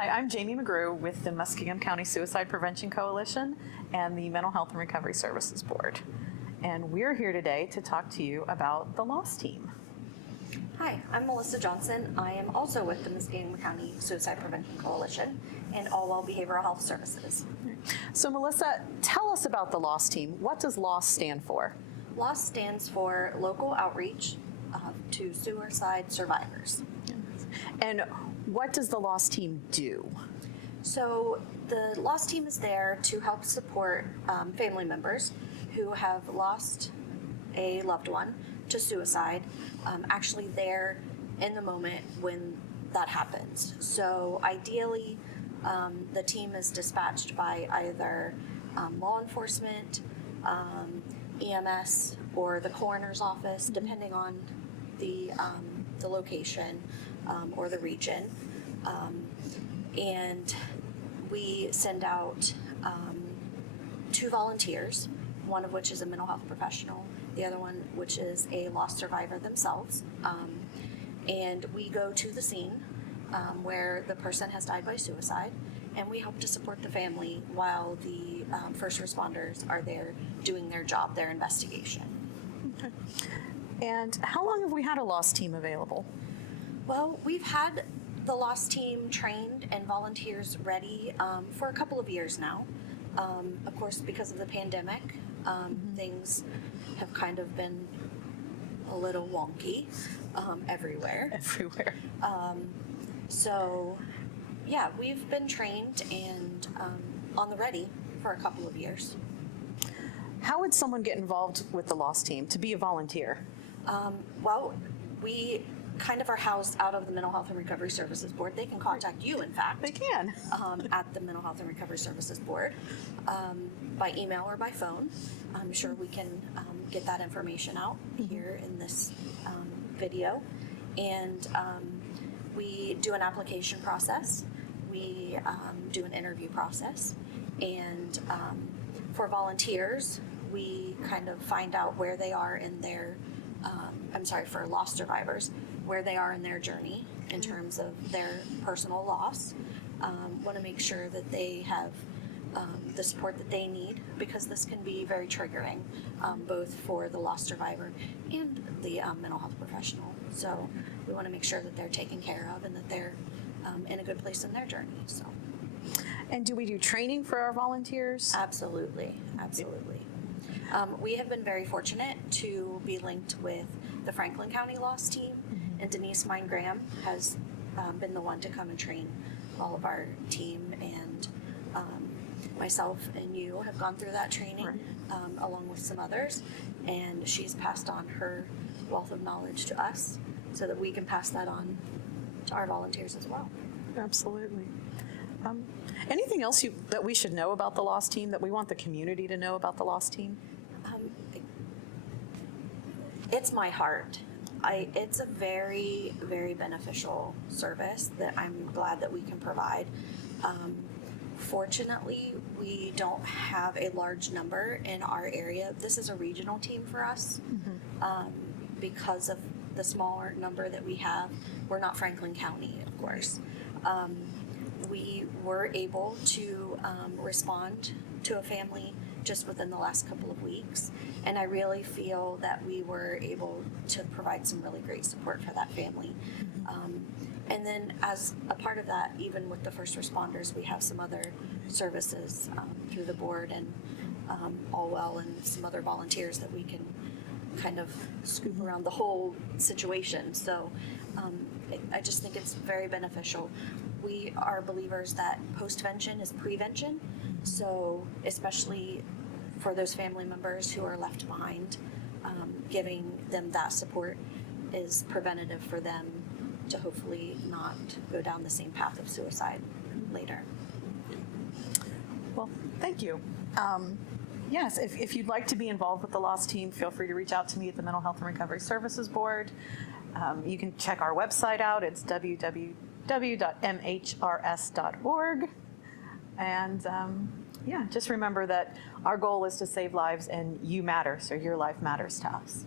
Hi, I'm Jamie McGrew with the Muskingum County Suicide Prevention Coalition and the Mental Health and Recovery Services Board. And we're here today to talk to you about the LOSS team. Hi, I'm Melissa Johnson. I am also with the Muskingum County Suicide Prevention Coalition and All Well Behavioral Health Services. So Melissa, tell us about the LOSS team. What does LOSS stand for? LOSS stands for Local Outreach to Suicide Survivors. And what does the LOSS team do? So the LOSS team is there to help support family members who have lost a loved one to suicide, actually there in the moment when that happens. So ideally, the team is dispatched by either law enforcement, EMS, or the coroner's office, depending on the location or the region. And we send out 2 volunteers, one of which is a mental health professional, the other one which is a lost survivor themselves. And we go to the scene where the person has died by suicide, and we help to support the family while the first responders are there doing their job, their investigation. Okay. And how long have we had a LOSS team available? Well, we've had the LOSS team trained and volunteers ready for a couple of years now. Of course, because of the pandemic, things have kind of been a little wonky everywhere. So, yeah, we've been trained and on the ready for a couple of years. How would someone get involved with the LOSS team to be a volunteer? Well, we kind of are housed out of the Mental Health and Recovery Services Board. They can contact you, in fact. They can. At the Mental Health and Recovery Services Board by email or by phone. I'm sure we can get that information out here in this video. And we do an application process. We do an interview process. And for volunteers, we kind of find out where they are in their, for lost survivors, where they are in their journey in terms of their personal loss. Want to make sure that they have the support that they need, because this can be very triggering, both for the lost survivor and the mental health professional. So we want to make sure that they're taken care of and that they're in a good place in their journey. So. And do we do training for our volunteers? Absolutely. We have been very fortunate to be linked with the Franklin County LOSS team, and Denise Mine-Graham has been the one to come and train all of our team, and myself and you have gone through that training, along with some others, and she's passed on her wealth of knowledge to us so that we can pass that on to our volunteers as well. Absolutely. Anything else that we should know about the LOSS team, that we want the community to know about the LOSS team? It's my heart. It's a very, very beneficial service that I'm glad that we can provide. Fortunately, we don't have a large number in our area. This is a regional team for us. Because of the smaller number that we have. We're not Franklin County, of course. We were able to respond to a family just within the last couple of weeks, and I really feel that we were able to provide some really great support for that family. And then as a part of that, even with the first responders, we have some other services through the board and All Well and some other volunteers that we can kind of scoop around the whole situation. So I just think it's very beneficial. We are believers that postvention is prevention, so especially for those family members who are left behind, giving them that support is preventative for them to hopefully not go down the same path of suicide later. Well, thank you. Yes, if you'd like to be involved with the LOSS team, feel free to reach out to me at the Mental Health and Recovery Services Board. You can check our website out. It's www.mhrs.org. And just remember that our goal is to save lives, and you matter, so your life matters to us.